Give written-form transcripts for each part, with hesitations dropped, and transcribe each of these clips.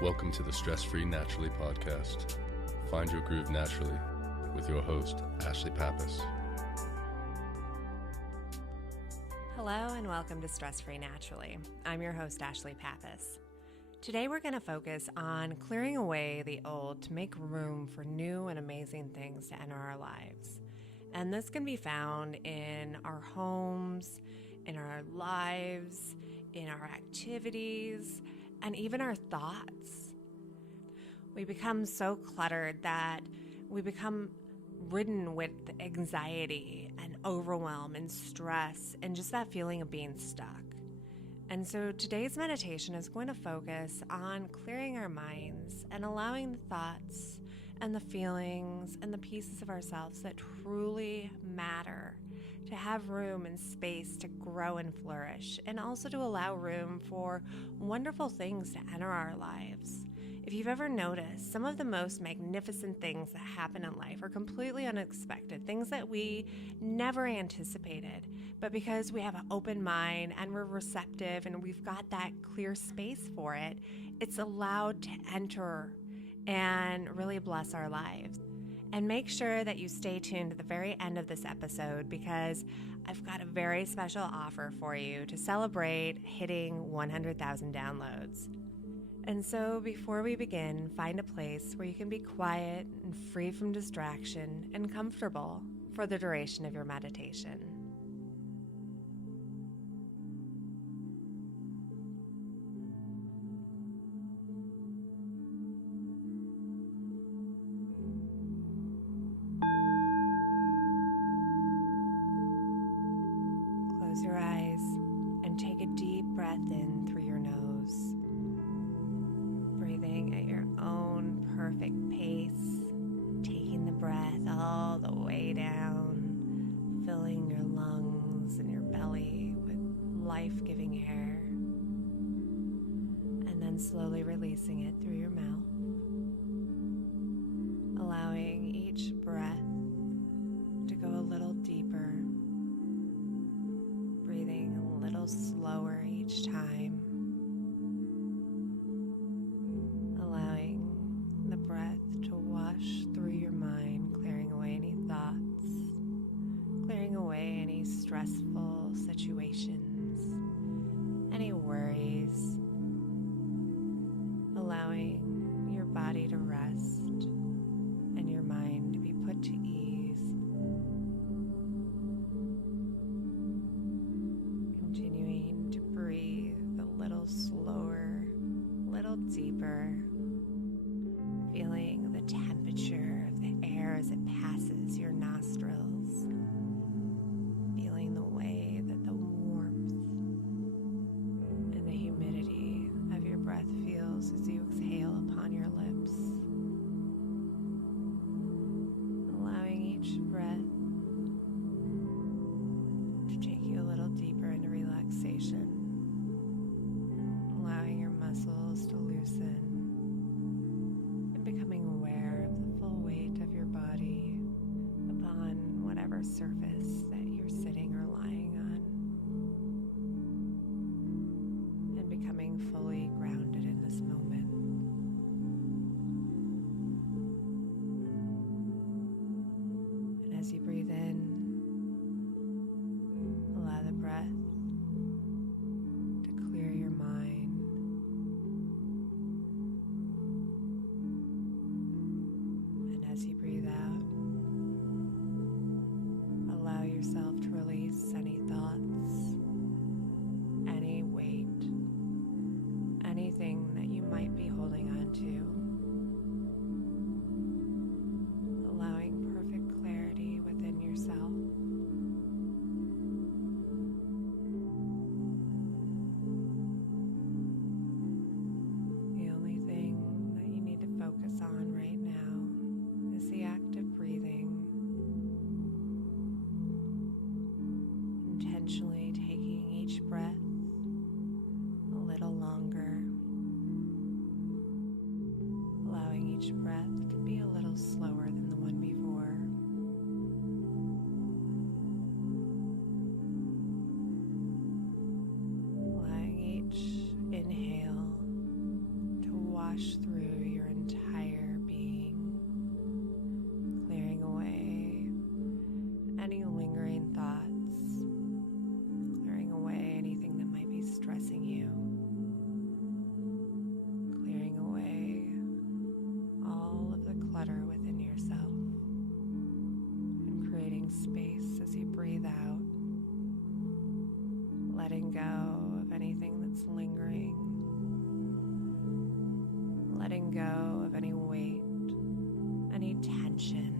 Welcome to the Stress-Free Naturally podcast. Find your groove naturally with your host, Ashlie Pappas. Hello and welcome to Stress-Free Naturally. I'm your host, Ashlie Pappas. Today we're going to focus on clearing away the old to make room for new and amazing things to enter our lives. And this can be found in our homes, in our lives, in our activities, and even our thoughts. We become so cluttered that we become ridden with anxiety and overwhelm and stress and just that feeling of being stuck. And so today's meditation is going to focus on clearing our minds and allowing the thoughts and the feelings and the pieces of ourselves that truly matter to have room and space to grow and flourish, and also to allow room for wonderful things to enter our lives. If you've ever noticed, some of the most magnificent things that happen in life are completely unexpected, things that we never anticipated. But because we have an open mind and we're receptive and we've got that clear space for it, it's allowed to enter and really bless our lives. And make sure that you stay tuned to the very end of this episode, because I've got a very special offer for you to celebrate hitting 100,000 downloads. And so before we begin, find a place where you can be quiet and free from distraction and comfortable for the duration of your meditation. Close your eyes and take a deep breath in through your nose, breathing at your own perfect pace, taking the breath all the way down, filling your lungs and your belly with life-giving air, and then slowly releasing it through your mouth, allowing each breath to go a little deeper, breathing a little slower each time, allowing the breath to wash through your mind, clearing away any thoughts, clearing away any stressful situations, any worries, allowing your body to rest and your mind to be put to ease. Continuing to breathe a little slower, a little deeper, feeling the temperature of the air as it passes your nostrils, feeling the way that the warmth and the humidity of your breath feels as you exhale upon your lips, allowing each breath to take you a little deeper into relaxation, allowing your muscles to loosen and becoming aware of the full weight of your body upon whatever surface that you're sitting or lying on, and becoming fully grounded in this moment. And as you breathe in, allow the breath to clear your mind. And as you breathe out, allow yourself to release any thoughts, any weight, anything that you might be holding on to, allowing perfect clarity within yourself. The only thing that you need to focus on right now is the act of breathing, intentionally taking each breath a little longer, allowing each breath to be a little slower than the one before. Allowing each inhale to wash wash through your entire being, clearing away any lingering thoughts, clearing away anything that might be stressing you, clearing away all of the clutter within yourself, and creating space as you breathe out, letting go of anything that's lingering, letting go of any weight, any tension.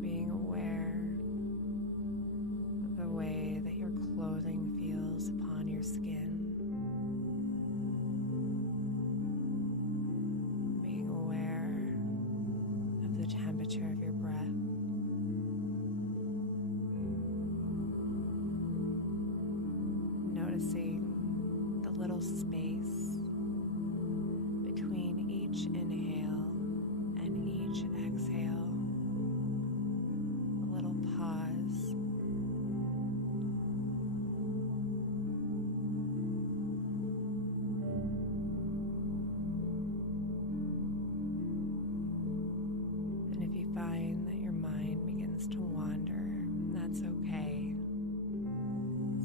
Being aware of the way that your clothing feels upon your skin. Being aware of the temperature of your breath. Noticing the little space between each inhale and each exhale, a little pause. And if you find that your mind begins to wander, that's okay.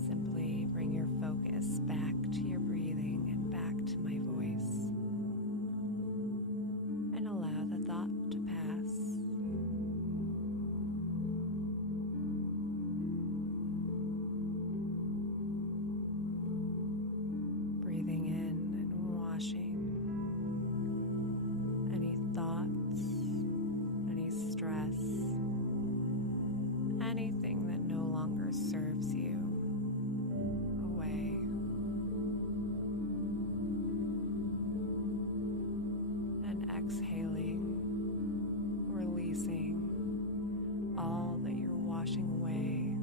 Simply bring your focus back to your breathing and back to my voice, and allow the thought to pass. Breathing in and washing any thoughts, any stress, anything that no longer serves you away. And exhaling, releasing all that you're washing away,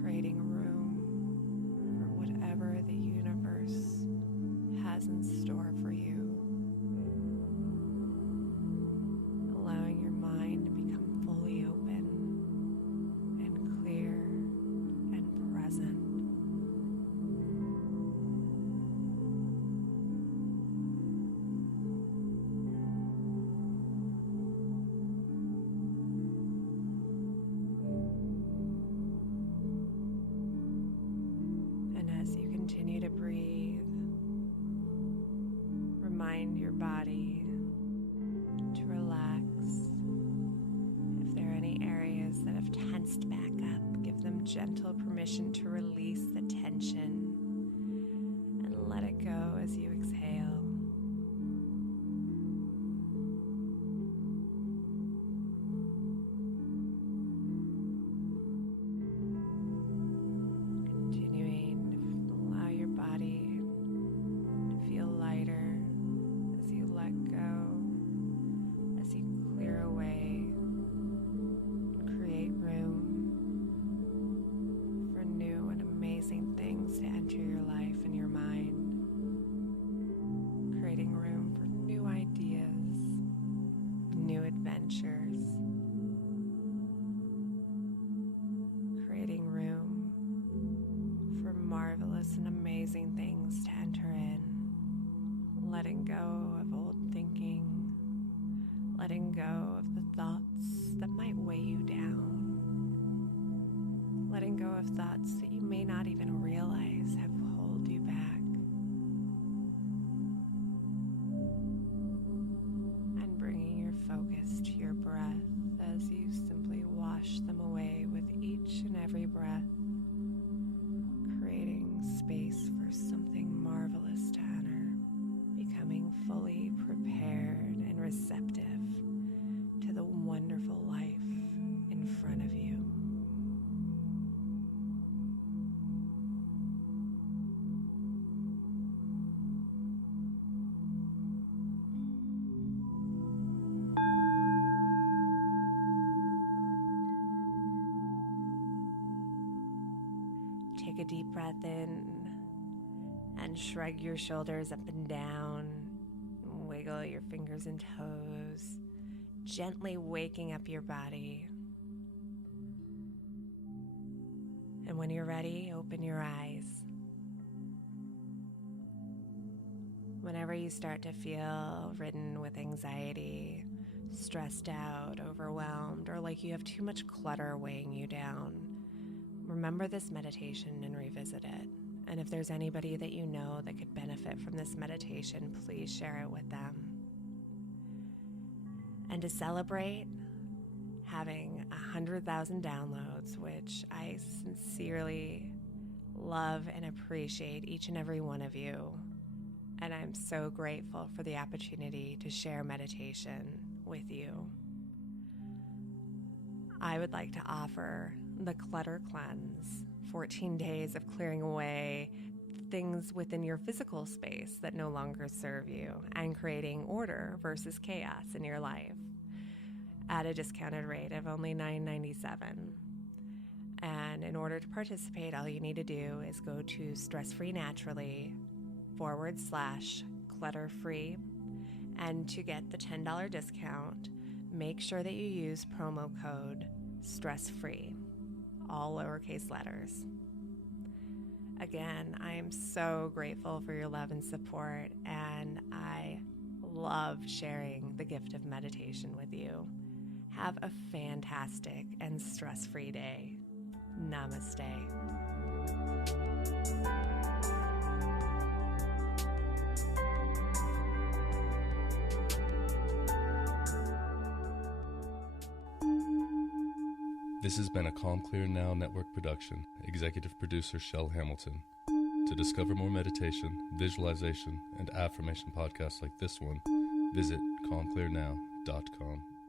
creating room for whatever the universe has in store for you. Allowing your mind to become fully open and clear and present. And as you continue to breathe, remind your body to relax. If there are any areas that have tensed back up, give them gentle permission to release the tension and let it go as you exhale. Continuing to allow your body to feel lighter as you let go, as you clear away and create room for new and amazing things to enter your life and your mind, creating room for new ideas, new adventures, creating room for marvelous and amazing things to enter in, letting go of old thinking, letting go of the thoughts that might weigh you down, letting go of thoughts that you may not even realize have held you back, and bringing your focus to your breath as you simply wash them away with each and every breath, creating space for something marvelous to enter, becoming fully prepared and receptive to the wonderful life in front of you. Take a deep breath in and shrug your shoulders up and down. Wiggle your fingers and toes, gently waking up your body. when you're ready, open your eyes. Whenever you start to feel ridden with anxiety, stressed out, overwhelmed, or like you have too much clutter weighing you down, remember this meditation and revisit it. And if there's anybody that you know that could benefit from this meditation, please share it with them. And to celebrate having 100,000 downloads, which I sincerely love and appreciate each and every one of you. And I'm so grateful for the opportunity to share meditation with you. I would like to offer the Clutter Cleanse, 14 days of clearing away things within your physical space that no longer serve you and creating order versus chaos in your life at a discounted rate of only $9.97. And in order to participate, all you need to do is go to stressfreenaturally.com/clutter-free, and to get the $10 discount, make sure that you use promo code STRESSFREE, all lowercase letters. Again, I am so grateful for your love and support, and I love sharing the gift of meditation with you. Have a fantastic and stress-free day. Namaste. This has been a Calm Clear Now Network production. Executive producer Shell Hamilton. To discover more meditation, visualization, and affirmation podcasts like this one, visit calmclearnow.com.